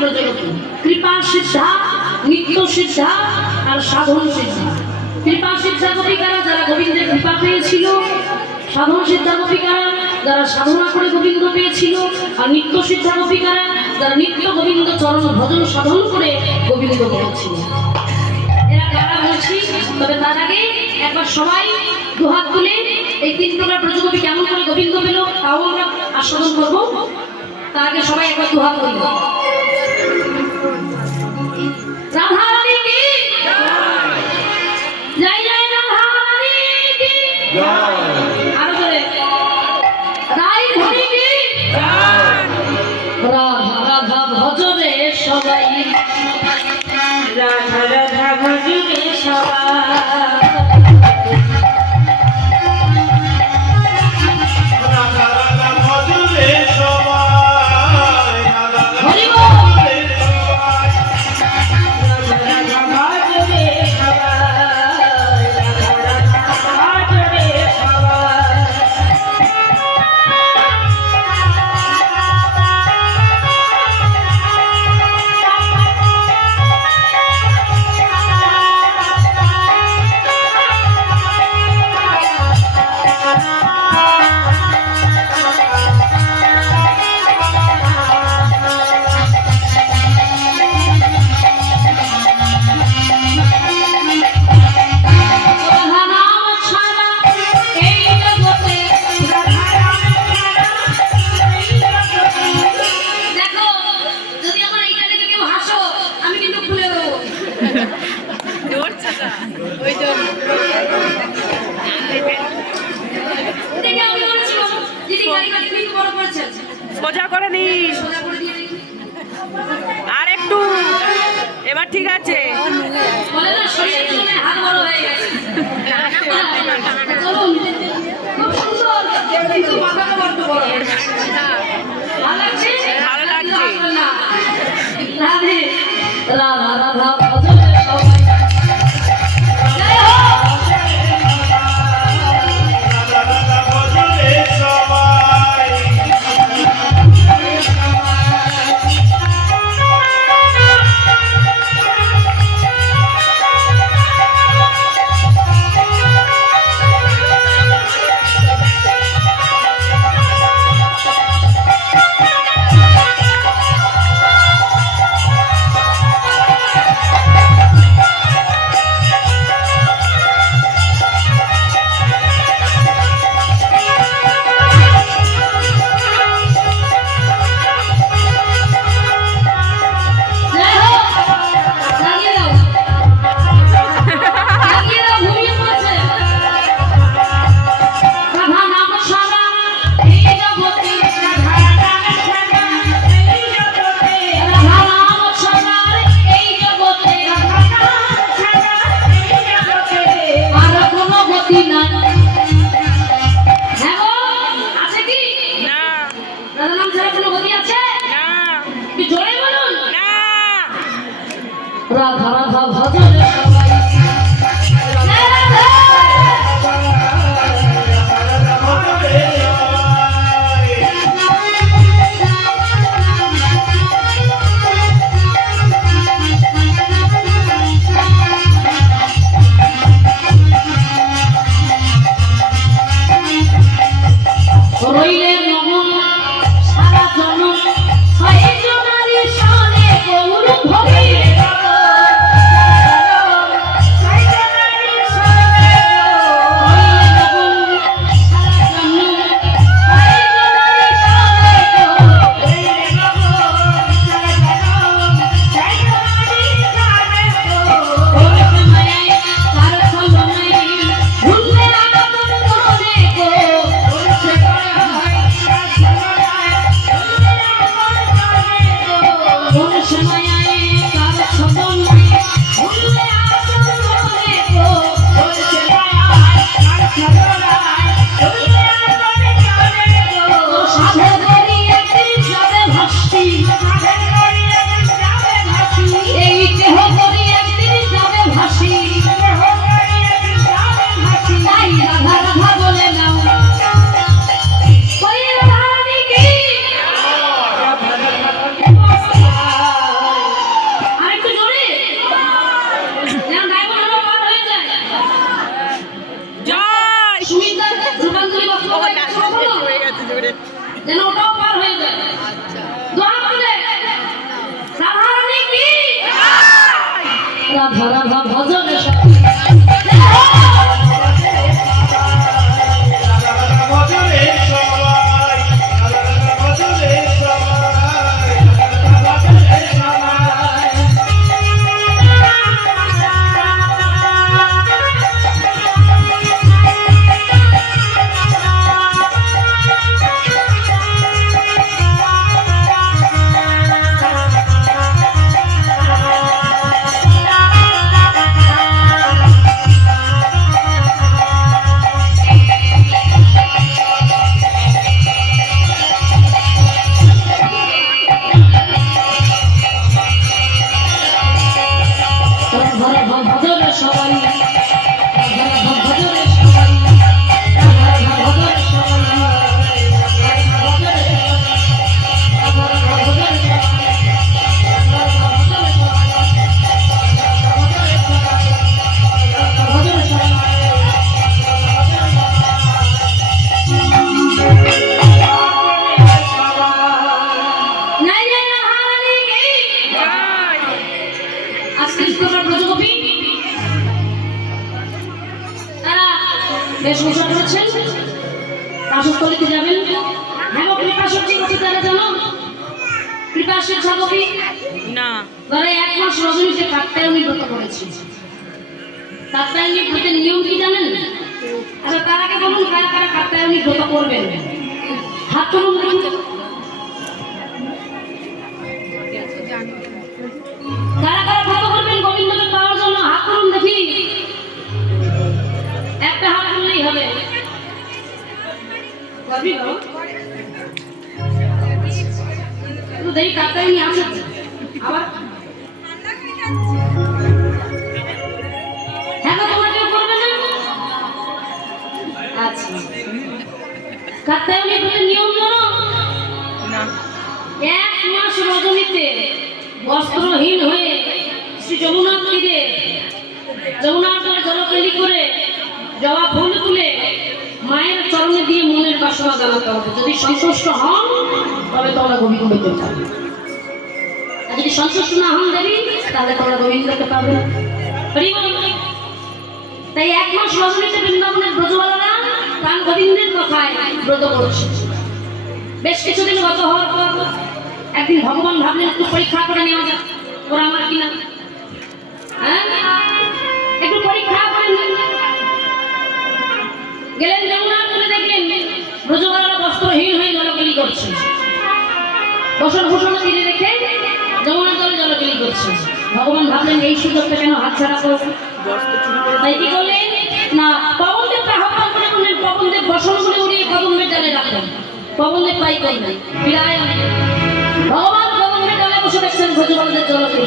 পবিত্র জগতে কৃপা সিদ্ধা নিত্য সিদ্ধা আর সাধন সিদ্ধা কৃপা শিক্ষা গোপিকারা যারা গোবিন্দের কৃপা পেয়েছিল। সাধন সিদ্ধা গোপিকারা যারা সাধনা করে গোবিন্দ পেয়েছিল। আর নিত্য শিক্ষা গোপিকারা যারা নিত্য গোবিন্দ চরণ ভজন সাধন করে গোবিন্দ পেয়েছিল। এরা কারা বলছি? তবে তার একবার সবাই দুহাত তুলে এই তিন প্রকার কেমন করে গোবিন্দ পেল, তাও আমরা আস্বাদন করব। তার আগে সবাই একবার দুহাত তুলব 然后他 রইলে কৃপা স্বেচ্ছাকবি না। ধরে এক মাস রজনীতে কাত্তায়নী ব্রত করেছি। কাত্তায়নী ব্রতের নিয়ম কি জানেন? আচ্ছা তার আগে বলুন কারা কারা ব্রত করবেন? হাত তুলুন কারা কারা ব্রত করবেন? গোবিন্দকে পাওয়ার জন্য হাত তুলুন দেখি। একটা হাত তুললেই হবে। করবি বাবা? একটু দেরি কাত্তায়নী আছে আবার হ্যাঁ? আচ্ছা। কাত্যায়নী ব্রতের নিয়ম জানো? এক মাস রজনীতে বস্ত্রহীন হয়ে শ্রী যমুনার তীরে যমুনার তীরে জলকেলি করে জবা ফুল তুলে মায়ের চরণে দিয়ে মনের বাসনা জানাতে হবে যদি সন্তুষ্ট হন তবে তোমরা গোবিন্দ পেতে পারবে আর যদি সন্তুষ্ট না হন দেবী, তাহলে তোমরা গোবিন্দকে। হরি তাই এক মাস রজনীতে বৃন্দাবনের ব্রজবালারা প্রাণ গোবিন্দের কথায় ব্রত করছে। বেশ কিছুদিন গত হওয়ার পর একদিন ভগবান ভাবলেন, একটু পরীক্ষা করে নেওয়া যাক, ওরা আমার কিনা। হ্যাঁ? একটু পরীক্ষা করে গেলেন যমুনার তুলে দেখলেন ব্রজবালারা বস্ত্রহীন হয়ে জলকেলি করছে। বসন ভূষণ তীরে রেখে। যমুনার তলে জলকেলি করছে। ভগবান ভাবলেন, এই সুযোগটা কেন হাতছাড়া করব করে? তাই কি করলেন? না, পবনদেবকে আহ্বান করে বললেন, পবনদেব বসনগুলো উড়িয়ে কদম্বের ডালে রাখলেন পবনদেব পাই করলেন। বিদায় ভগবান কদম্বের ডালে বসে দেখছেন ভোজবলদের জলকলি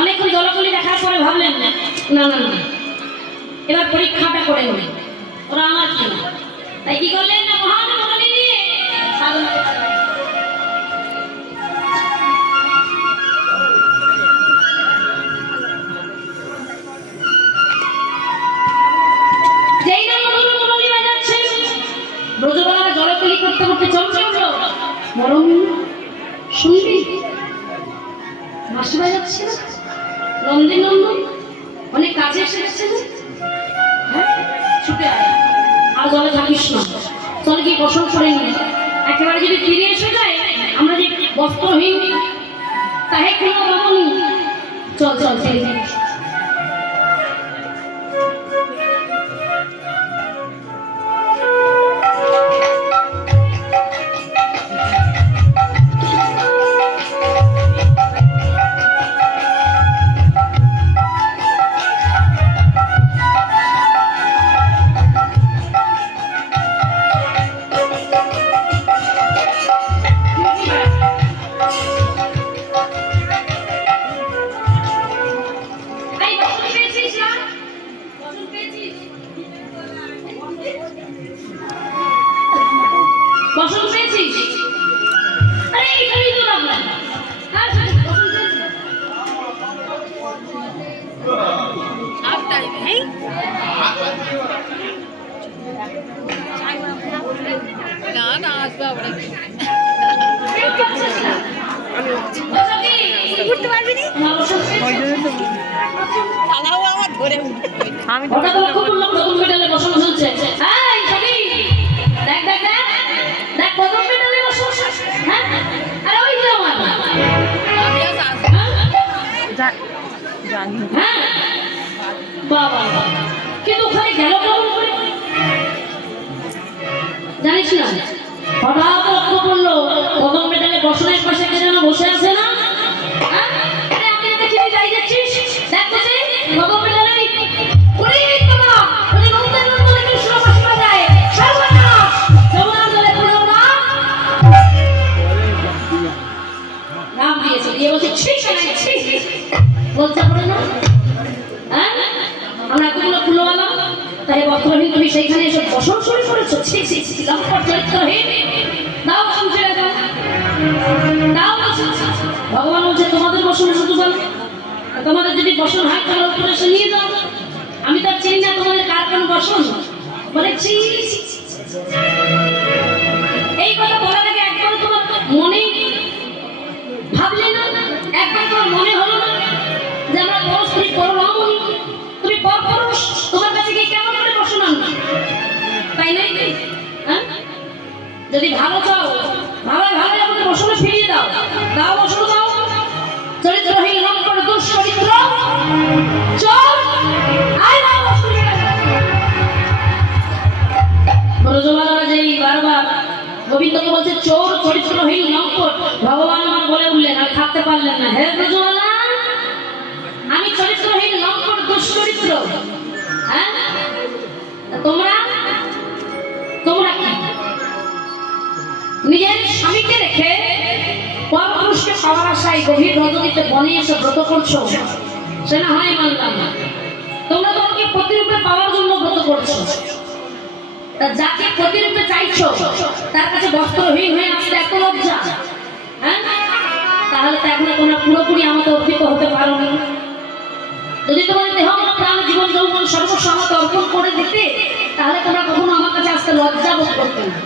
অনেকক্ষণ জলকলি দেখার পরে ভাবলেন, না না না এবার পরীক্ষাটা করে নেবে ওরা আমার কি? তাই কি করলেন? না মহানগরী নিয়ে সাধনা মরম শুনবি? মাসি বাজাচ্ছে না? অনেক কাছে এসে গেছে না? হ্যাঁ আর জলে থাকিস না। চল গিয়ে বসন করে নিয়ে একেবারে যদি ফিরে এসে যায়, আমরা যে বস্ত্রহীন, তাহে কোনো রমণী চল চল ফিরে যাই ঘুরতে পারবি আমার ধরে আমি তো দেখ দেখ দেখ। দেখ প্রথম মেডালে বসন হ্যাঁ? আরে ওই যে আমার। জানি। হ্যাঁ? বাবা। কিন্তু ওখানে গেল কেমন করে? জানিস না? হঠাৎ মেডালে পাশে কে যেন বসে আছে বলতে পারে না? হ্যাঁ? আমরা এতগুলো ফুলওয়ালা তাই বস্ত্রহীন তুমি সেইখানে এসে বসন শুরু করেছ ছি ছি ছি চরিত্রহীন বসন। ভগবান বলছে, তোমাদের বসন, শুধু বলো। তোমাদের যদি বসন হয় তাহলে উপরে এসে নিয়ে যাও। আমি তো চিনি না তোমাদের কার কোন বসন। বলে, ছি। এই কথা বলার আগে একবার তোমার মনে ভাবলে না। একবার তোমার মনে হলো না যে আমরা স্ত্রী বড় রমণী তুমি পর পুরুষ তোমার কাছে গিয়ে কেমন করে বসন আনব তাই নাই হ্যাঁ? যদি ভালো চাও ভালো ভালো আমাকে বসনে ফিরিয়ে থাকতে পারলেন না। হে ব্রজবালা আমি চরিত্রহীন, লম্পট, দুশ্চরিত্র। হ্যাঁ? তোমরা? তোমরা কি? নিজের স্বামীকে রেখে পরপুরুষকে পাওয়ার আশায় গভীর রজনীতে বনে এসে ব্রত করছ? সে না হয় মানলাম না। তোমরা তো আমাকে প্রতিরূপে পাওয়ার জন্য ব্রত করছ। যাকে প্রতিরূপে চাইছো, তার কাছে বস্ত্রহীন হয়ে আসতে এত লজ্জা। হ্যাঁ? তাহলে তো এখনও তোমরা পুরোপুরি আমাকে অর্পিত হতে পারো যদি তোমার দেহ প্রাণ, জীবন, যৌবন সর্বস্ব আমাকে অর্পণ করে দিতে, তাহলে তোমরা কখনো আমার কাছে আসতে লজ্জা বোধ করতে না।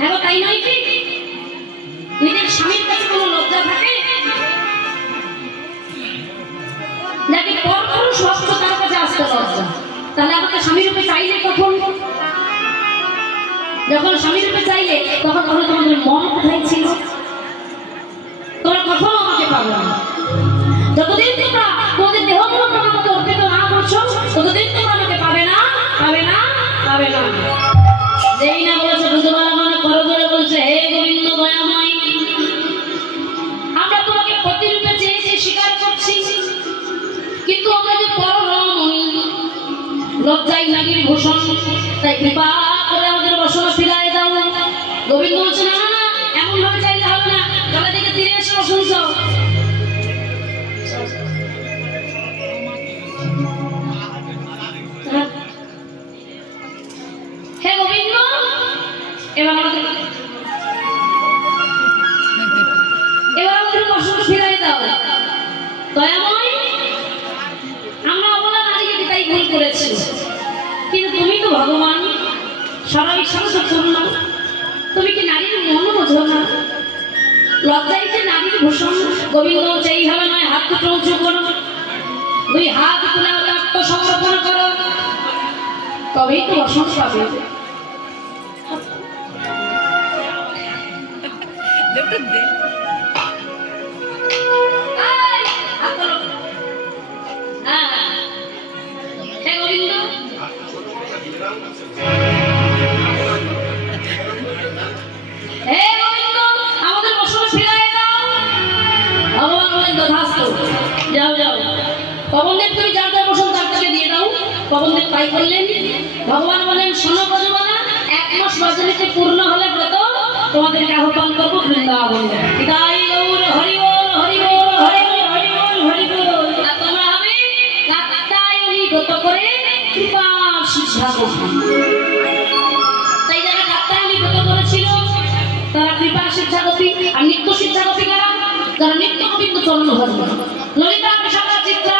হ্যাঁ তাই নয় কি? নিজের স্বামীর কাছে কোনো লজ্জা থাকে? নাকি পরপুরুষ ভক্ত তার কাছে আসতে লজ্জা। তাহলে আমাকে স্বামী রূপে চাইলে কখন? যখন স্বামী রূপে চাইলে, তখন তাহলে তোমাদের মন কোথায় ছিল? পাবে না যেই না বলেছে বুঝবালা মানে করো করে বলছে হে গোবিন্দ দয়াময় আমরা তোমাকে প্রতিরূপে চেয়েছি স্বীকার করছি কিন্তু আমরা যে পরমণি লজ্জায় নাগির ভূষণ তাই কৃপা সবাই তো না তুমি কি নারীর মন বোঝো না? লজ্জাই যে নারীর ভূষণ গোবিন্দ যেই হবে নয় হাত দুটো উঁচু করো। দুই হাত তুলে আত্মসমর্পণ করো। তবেই তো বসন পাবে। দে। এই, পবনদেব তাই করলেন। ভগবান বলেন, শোনো ব্রজবালা এক মাস রজনীতে পূর্ণ হলে ব্রত, তোমাদেরকে আহ্বান করব বৃন্দাবন তাই গৌর, হরি বল হরি বল হরি বল হরি বল হরি বল। আর তোমরা হবে কাত্তায়নী ব্রত করে কৃপা করবে তাই যারা কাত্তায়নী ব্রত করেছিল, তারা কৃপা কপি আর নিত্য কপি কারা? যারা নিত্য গোবিন্দ চরণ ভজন ললিতা, বিশাখা, চিত্রা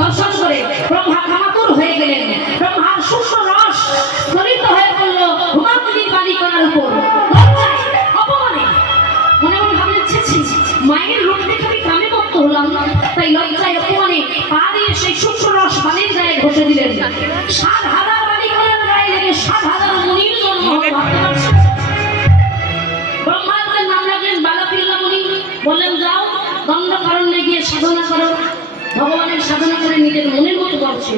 দর্শন করে ব্রহ্মা খামাতুর হয়ে গেলেন। ব্রহ্মার শুষ্ক রস ত্বরিত হয়ে পড়ল হুমাকুলির বালিকণার উপর। অপমানে। মনে মনে ভাবলেন ছি মায়ের রূপ দেখে আমি কামে মত্ত হলাম। তাই লজ্জায় অপমানে পা দিয়ে সেই শুষ্ক রস বালির গায়ে ঘষে দিলেন। সাত হাজার বালিকণার গায়ে লেগে সাত হাজার মনির জন্ম। হলো, ব্রহ্মাদের নাম রাখলেন বালাপিল্লা মুনি। বললেন যাও দণ্ড কারণে গিয়ে সাধনা করো। ভগবানের সাধনা করে নিজের মনের মতো করছে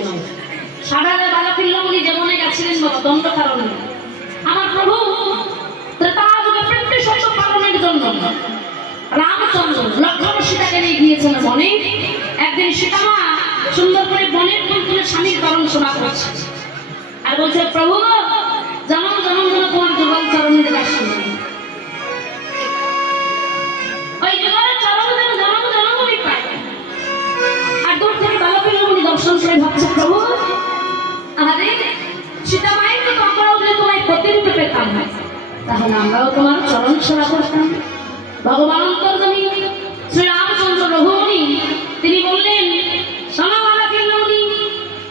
সাধারণ বালাপিল্লা মুনি যেমনে গেছিলেন বাবা, দণ্ড কারণে। আমার প্রভু সত্য পালনের জন্য রামচন্দ্র লক্ষ্মণ সীতাকে নিয়ে গিয়েছেন বনে। একদিন সীতামা সুন্দর করে বনের ফুল তুলে স্বামীর করণ শোনা করছে। আর বলছে, প্রভু, জনম জনম যেন তোমার যুগল চরণের দাসী সবাই ভাবছে প্রভু আরে সীতামাইকে কখনো হলে তোমায় প্রতিরূপে পেতাম না তাহলে আমরাও তোমার চরণ সেবা করতাম। ভগবান শ্রী শ্রীরামচন্দ্র রঘুমণি, তিনি বললেন সমাবালা কিন্নমণি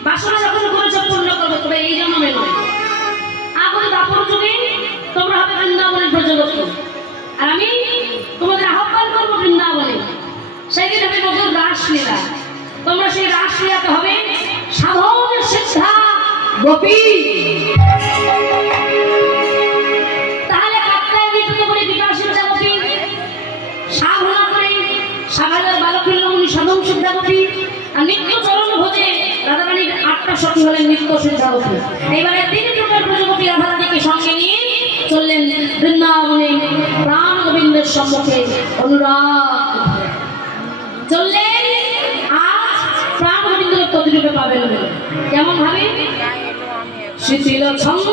বাসনা যখন করেছ পূর্ণ করব, তবে এই জন্মে নয়। আগুন দাপর যুগে তোমরা হবে বৃন্দাবনের ব্রজবত। আর আমি তোমাদের আহ্বান করব বৃন্দাবনে। সেদিন হবে নতুন রাসলীলা। তোমরা সেই রাসলীলাতে হবে সাধন শিক্ষা গোপী। তাহলে গোপী নিত্য চরণ ভোজে রাধারানীর আটটা সখী হলেন নিত্য সিদ্ধাগতি এবারে তিন প্রকার প্রজাপতি রাধারানীকে সঙ্গে চললেন বৃন্দাবনে প্রাণ গোবিন্দের সম্মুখে অনুরাগ। চললেন পাবেন। কেমন শিথিল ছন্দ